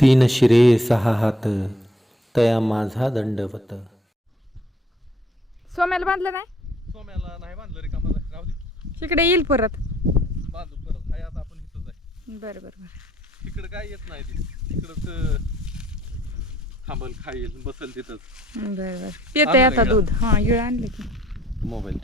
तीन शिरे सहा हात तया माझा दंडवत. सोम्याला बांधलं नाही? सोम्याला नाही बांधलं रे कामाला. राहू दे. तिकडे येईल परत. बांधू परत. हाय आता आपण इथंच आहे. बरं बरं बरं. तिकडं काय येत नाही ते. तिकडंच थांबल खाईल बसल तिथंच. बरं बरं. आणलं आता इळं? दूध. हां इळ आणलं की. मोबाईल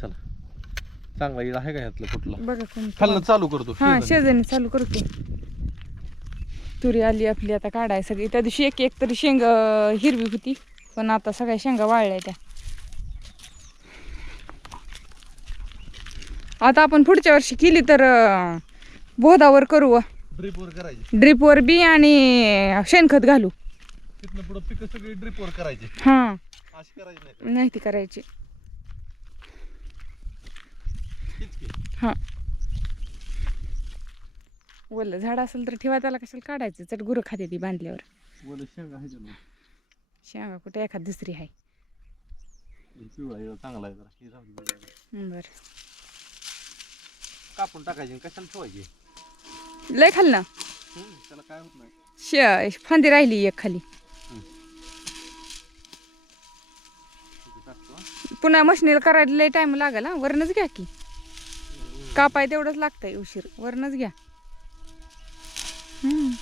चला. चांगला इळा आहे का ह्यातलं कुठला? बघा कोण खाल्लं चालू करतो हां. शेजारी चालू करतो. तुरी आली आपली आता काढाय सगळी. त्या दिवशी एक एक तरी शेंग हिरवी होती पण आता सगळ्या शेंगा वाळल्या त्या. आता आपण पुढच्या वर्षी केली तर बोधावर करू ड्रिपवर करायची. ड्रिपवर बी आणि शेणखत घालू. तिथनं पुढं पिकं सगळी ड्रिपवर करायची. हां. अशी करायची नाही. ती करायची. हां. वल्ल झाड असेल तर ठेवा त्याला कशाला काढायचं? चट गुरं खाते ती बांधल्यावर. शेंगा कुठे? एखाद दुसरी आहे. चांगला. बरं. कापून टाकायची कशाला ठेवायची? लय खाल ना? त्याला काय होत नाही. शे फांदी राहिली एक खाली. पुन्हा मशनीला करायला लय टाइम लागेल हा. वरणच घ्या की. कापाय तेवढंच लागतंय उशीर. वरणच घ्या. हम्म.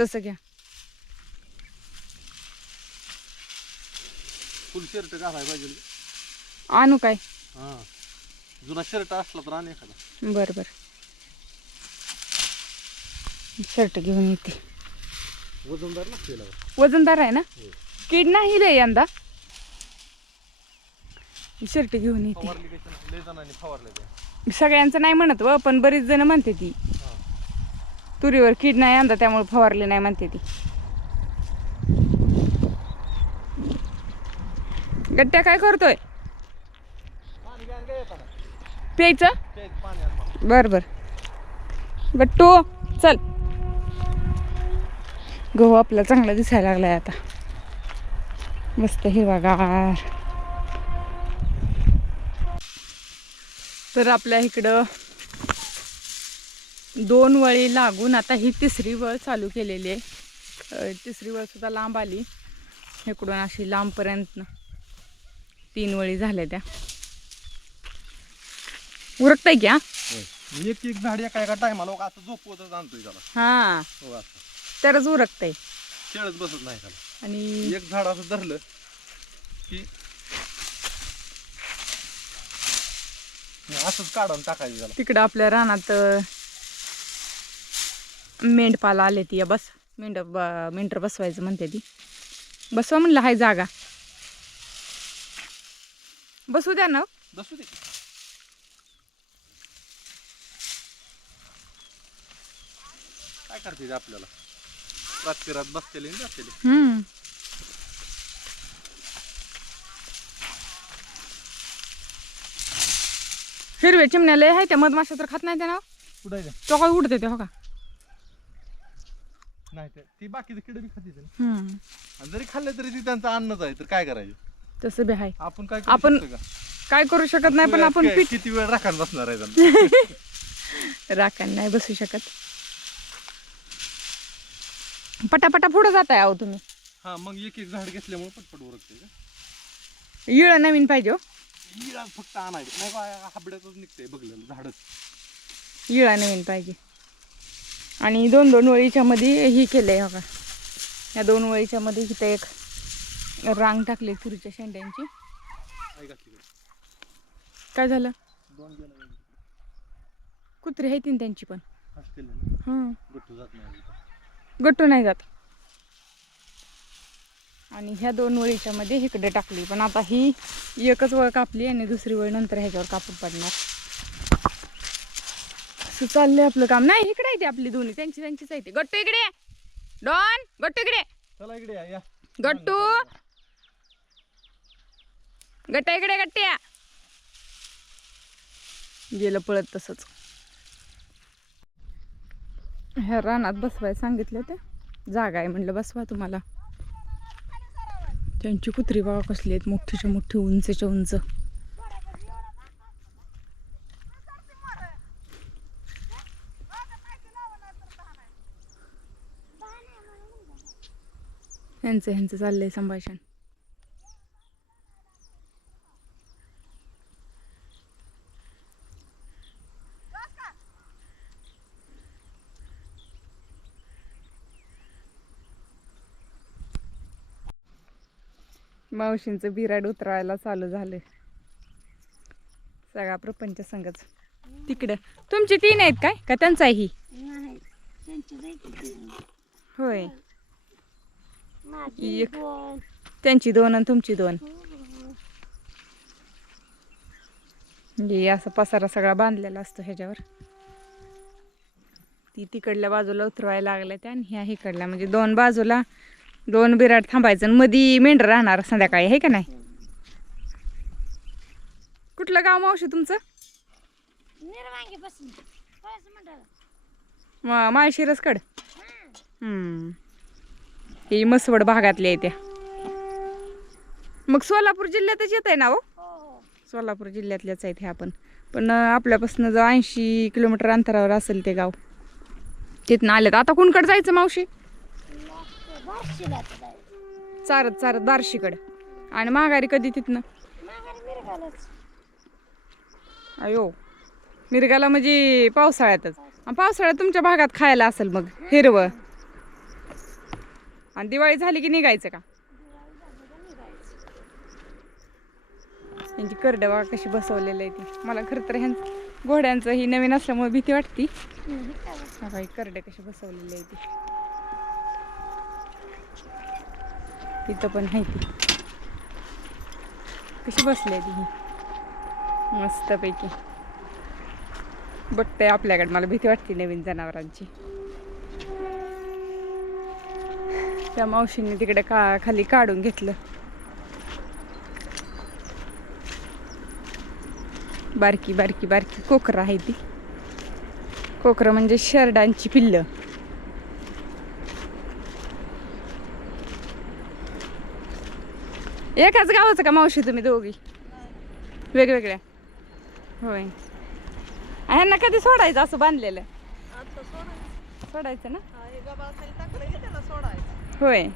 तसं घ्या. फुल शर्ट घालायला पाहिजे. आणू काय? हा. जुना शर्ट असला तर आणि एखादा. बरं बरं. शर्ट घेऊन येते. वजनदार लागते. वजनदार आहे ना? कीड नाही लय यंदा. शर्ट घेऊन येते. फवारली कशाला? लय जणांनी फवारले ते. सगळ्यांचं नाही म्हणत व पण बरीच जण म्हणते ती. तुरीवर कीड नाही आणता त्यामुळे फवारली नाही म्हणते ती. गट्ट्या काय करतोय? पाणी प्यायचं? बर बर. गट्टू चल. गहू आपला चांगला दिसायला लागलाय आता. मस्त हिरवागार. तर आपल्या इकडं दोन वळी लागून आता ही तिसरी वळ चालू केलेली आहे. तिसरी वळ सुद्धा लांब आली. इकडून अशी लांबपर्यंत तीन वळी झाल्या त्या. उरकताय की हा. एक एक झाड एका एका टायमाला असं झोपवतच आणतोय त्याला. हा. हो असं तरच उरकतंय. खेळत बसत नाही त्याला. आणि एक झाड असं धरलं की असंच काढून टाकायचं त्याला. तिकडं आपल्या रानात मेंढपाला आले ती बस. मेंढ ब- मेंढर बसवायचं म्हणते ती. बसवा म्हणलं हाय जागा. बसू द्या ना. बसू दे. काय करते आपल्याला? बसतेली आणि जातेली हम्म. हिरव्या चिमण्या लय आहे त्या मधमाशा तर खात नाही त्या ना. कुठं आहे ते? तो काय उडते ते हो का? नाही ते. ती बाकीचं किड बी खाते आणि जरी खाल्ले तरी ती त्यांचं अन्नच आहे तर काय करायचं? तसं बी आहे. आपण काय करू आपण शकतो का? काय करू शकत नाही पण आपण पीठ किती वेळ राखायला बसणार आहे त्यांना? राखण नाही बसू शकत. पटापटा पुढं जाताय अहो तुम्ही. हा मग एक एक झाड घेतल्यामुळे पटपट उरकते का? इळ नवीन पाहिजे हो. इळा फक्त आणायचं. नाही हाबड्यातच निघतंय बघलेलं झाडच. इळा नवीन पाहिजे. आणि दोन दोन वळीच्या मध्ये ही केलंय आहे बघा. या दोन वळीच्या मध्ये इथं एक रांग टाकली तुरीच्या शेंड्यांची. काय झालं? कुत्री आहे तीन त्यांची पण. नाही गट्टू नाही जात. आणि ह्या दोन वळीच्या मध्ये इकडे टाकली. पण आता ही एकच वळ कापली आणि दुसरी वळ नंतर ह्याच्यावर कापून पडणार. असं चाललंय आपलं काम. नाही इकडे आहे ती आपली दोन्ही. त्यांची त्यांचीच आहे ती. गट्टू इकडे ये. डॉन गट्टू इकडे ये. चला इकडे या, या. गट्टू. गट्टा इकडे गट्ट्या गेलं पळत तसंच. ह्या रानात बसवाय सांगितलं ते. जागा आहे म्हणलं बसवा तुम्हाला. त्यांची कुत्री बाबा कसली आहेत. मोठीच्या मोठी उंचच्या उंच. ह्यांचं ह्यांचं चाललंय संभाषण. मावशींचं बिराड उतरायला चालू झालं सगळा प्रपंच संघच तिकडं. तुमची तीन आहेत काय? का त्यांचा आहे ही नाही त्यांची जायची ती. होय. एक. त्यांची दोन आणि तुमची दोन. हे असं पसारा सगळा बांधलेला असतो ह्याच्यावर. ती तिकडल्या बाजूला उतरवायला लागल्या त्या आणि ह्या इकडल्या. म्हणजे दोन बाजूला दोन बिराट थांबायचं आणि मधी मेंढर राहणार संध्याकाळी आहे का नाही? कुठलं गाव मावशी तुमचं? माळशिरसकड. हम्म. ही मसवड भागातली आहे त्या मग सोलापूर जिल्ह्यातच येत आहे ना हो? हो हो. सोलापूर जिल्ह्यातल्याच आहेत हे आपण. पण आपल्यापासून जो ऐंशी किलोमीटर अंतरावर असेल ते गाव. तिथनं आलेत. आता कोणकडे जायचं मावशी. चारत चारत बार्शीकडं. आणि माघारी कधी तिथनं? अयो. मिरगाला म्हणजे पावसाळ्यातच. पावसाळ्यात तुमच्या भागात खायला असेल मग हिरवं आणि दिवाळी झाली की निघायचं का? यांची करड बघा कशी बसवलेलं आहे ती. मला खरं तर ह्यां घोड्यांचं ही नवीन असल्यामुळे भीती वाटती. ही करडे कशी बसवलेली आहे ती. तिथं पण आहे ती. कशी बसली आहे ती ही. मस्तपैकी. बघते आपल्याकडे. मला भीती वाटते नवीन जनावरांची. त्या मावशींनी तिकडे का खाली काढून घेतलं. बारकी बारकी बारकी कोकरं आहे ती. कोकरं म्हणजे शरडांची पिल्लं. एकाच गावाचं का मावशी तुम्ही दोघी? वेगवेगळ्या. होय. ह्यांना कधी सोडायचं असं बांधलेलं? सोडायचं. ना? होय.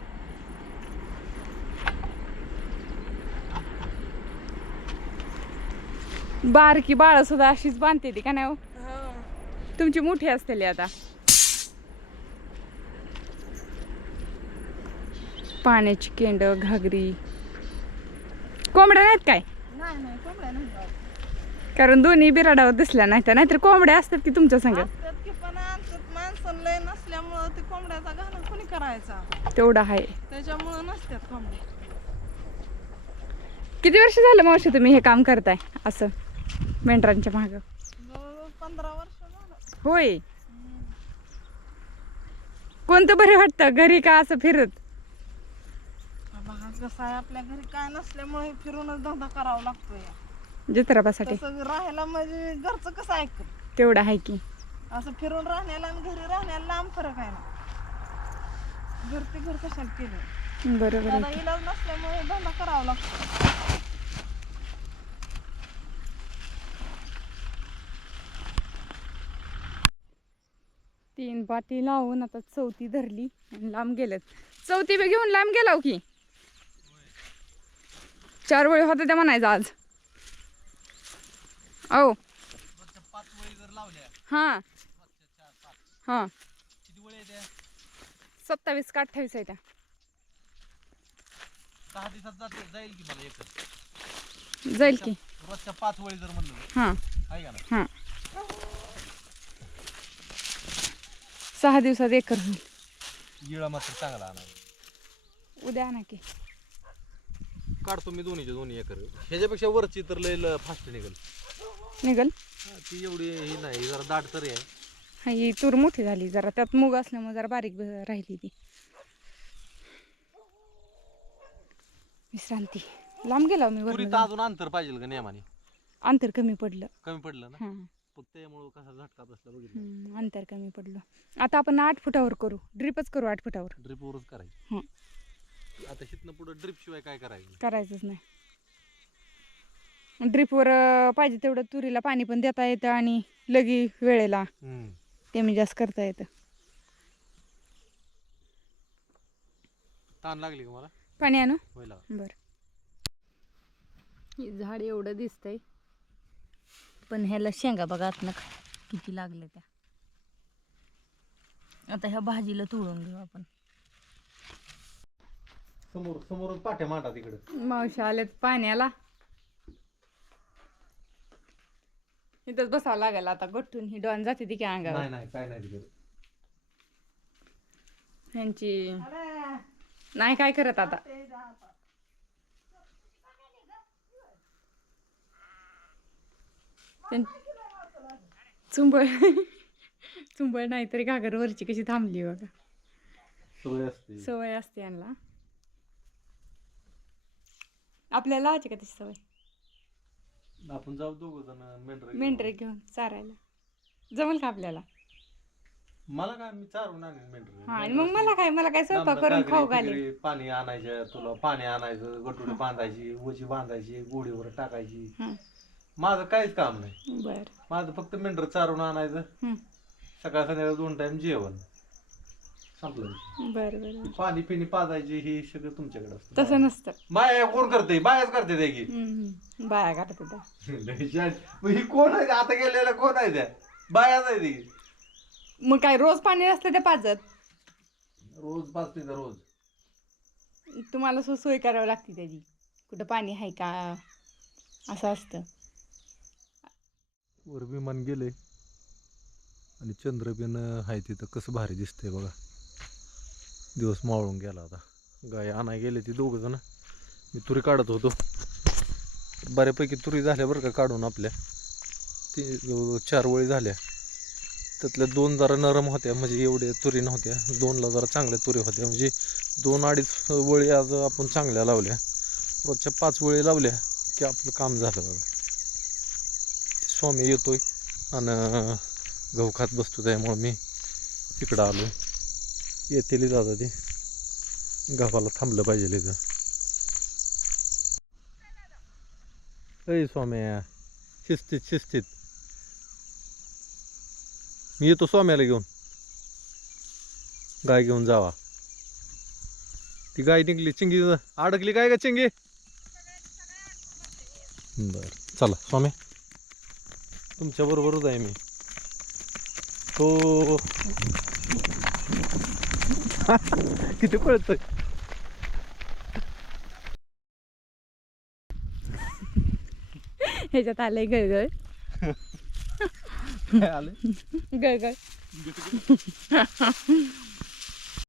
बारकी बाळ सुद्धा अशीच बांधते ती का नाही हो? तुमची मोठी असतेली आता. पाण्याची केंड घागरी. कोंबड्या नाहीत काय. कारण दोन्ही बिराडावर दिसल्या नाही तर नाहीतर कोंबड्या असतात की तुमच्या संग? पण लय नसल्यामुळं ते कोंबड्याचा घालून कोणी करायचा? तेवढं आहे. त्याच्यामुळं नसतात कोंबड्या किती वर्ष झालं मावशी तुम्ही हे काम करताय? असं मेंढरांच्या मागं. जवळजवळ पंधरा वर्ष झालं. होय. कोणतं बरं वाटतं? घरी का असं फिरत? बघा कसं आहे आपल्या घरी काय नसल्यामुळे फिरूनच धंदा करावा लागतो या जत्राबासाठी तसं राहायला म्हणजे घरचं कसं ऐकत? तेवढं आहे की. असं फिरून राहण्याला आणि घरी राहण्याला लांब फरक आहे ना. घर ते घर कशाला केलं बरोबर आहे. इलाज नसल्यामुळे धंदा करावा लागतो. तीन पाती लावून आता चौथी धरली आणि लांब गेलेत. चौथी बी घेऊन लांब गेलाव की. चार वेळ होता त्या म्हणायचं आज. लावल्या हां. हां. किती त्या सत्तावीस का अठ्ठावीस आहे त्या सहा दिवसात जाते जाईल की मला एकच? जाईल की. रोजच्या पाच वळी जर म्हणलं हां. आहे का ना हां. सहा दिवसात एकर होईल गिळा मात्र चांगला आणा. उद्या आणा की. काढतो मी दोन्हीचे दोन्ही एकर. ह्याच्यापेक्षा वरची तर लय फास्ट निघल. निघल. ती एवढी ही नाही जरा दाट तरी आहे. हा तूर मोठी झाली जरा. त्यात मूग असल्यामुळे जरा बारीक राहिली ती. विश्रांती. लांब गेला मी. अजून अंतर पाहिजे का नियमाने? अंतर कमी पडलं. कमी पडलं ना? हां. फक्त त्यामुळं कसा झटका बसला बघितलं. हम्म, अंतर कमी पडलं. आता आपण आठ फुटावर करू. ड्रिपच करू आठ फुटावर. ड्रिपवरच करायचं. हं. आता पुढं ड्रिप शिवाय काय करायचं? करायचंच नाही. ड्रिपवर पाहिजे तेवढं तुरीला पाणी पण देता येतं आणि लगी वेळेला. हम्म. कमी जास्त करता येतं. ताण लागली का मला? पाणी आणू? बर. हे झाड एवढं दिसतंय. पण ह्याला शेंगा बघा आतनं किती लागले त्या. आता ह्या भाजीला तोडून घेऊ आपण. समोर समोरून पाट्या मांडा तिकडे. मावशी आलेत पाण्याला. इथंच बसावं लागेल आता गठ्ठून ही डॉन जाते ती की अंगावर. नाही नाही काय नाही तिकडे. ह्यांची नाही काय करत आता? त्यां- चुंबळ चुंबळ नाही तरी घागरवरची कशी थांबली बघा. सवय असते. सवय असते यांना. आपल्याला लावायची का तशी सवय? आपण जाऊ दोघ जण मेंढर मेंढरे घेऊन चारायला. जमल का आपल्याला? मला काय मी चारून आणेन मेंढर. हा आणि मग मला काय मला काय स्वयंपाक करून खाऊ घाले पाणी आणायचं तुला पाणी आणायचं गटुडे बांधायची ओची बांधायची गोडीवर टाकायची. हं. माझं काहीच काम नाही. बर. माझं फक्त मेंढर चारून आणायचं. हं. सकाळ संध्याकाळ दोन टाइम जेवण. संपलं विषय. बर बर पाणी पिणी पाजायची हे सगळं तुमच्याकडे असतं. तसं नसतं. बाया कोण करते? बायाच करते त्या की. हम्म, हम्म. बाया होत्या मग ही कोण आहे? आता गेलेल्या कोण आहे त्या? बायाच आहे ती. मग काय रोज पाणी असतं त्या पाजत? रोज पाचते तर रोज. तुम्हाला सो सोय करावी लागते त्याची. कुठं पाणी आहे का? असं असतं. वर विमान गेले आणि चंद्रबिन आहे तिथं. कसं भारी दिसतंय बघा. दिवस मावळून गेला आता. गाय आणा गेले ती दोघं जण. मी तुरी काढत होतो. बऱ्यापैकी तुरी झाल्या बरं का काढून आपल्या. ती जवळजवळ चार वळी झाल्या. त्यातल्या दोन जरा नरम होत्या म्हणजे एवढ्या तुरी नव्हत्या. दोनला जरा चांगल्या तुरी होत्या. म्हणजे दोन अडीच वळी आज आपण चांगल्या लावल्या. रोजच्या पाच वळी लावल्या की आपलं काम झालं बघा. स्वामी येतोय. आणि गहू खात बसतो त्यामुळं मी इकडं आलो येतील दादा ते. गव्हाला थांबलं पाहिजे इथं. अय स्वाम्या शिस्तीत शिस्तीत. मी येतो स्वाम्याला घेऊन. गाय घेऊन जावा. ती गाय निघली. चिंगी अडकली काय का चिंगी? बर चला स्वामी तुमच्या बरोबरच आहे मी. हो. किती पळतोय? ह्याच्यात आलंय गळगळ. आले गळगळ.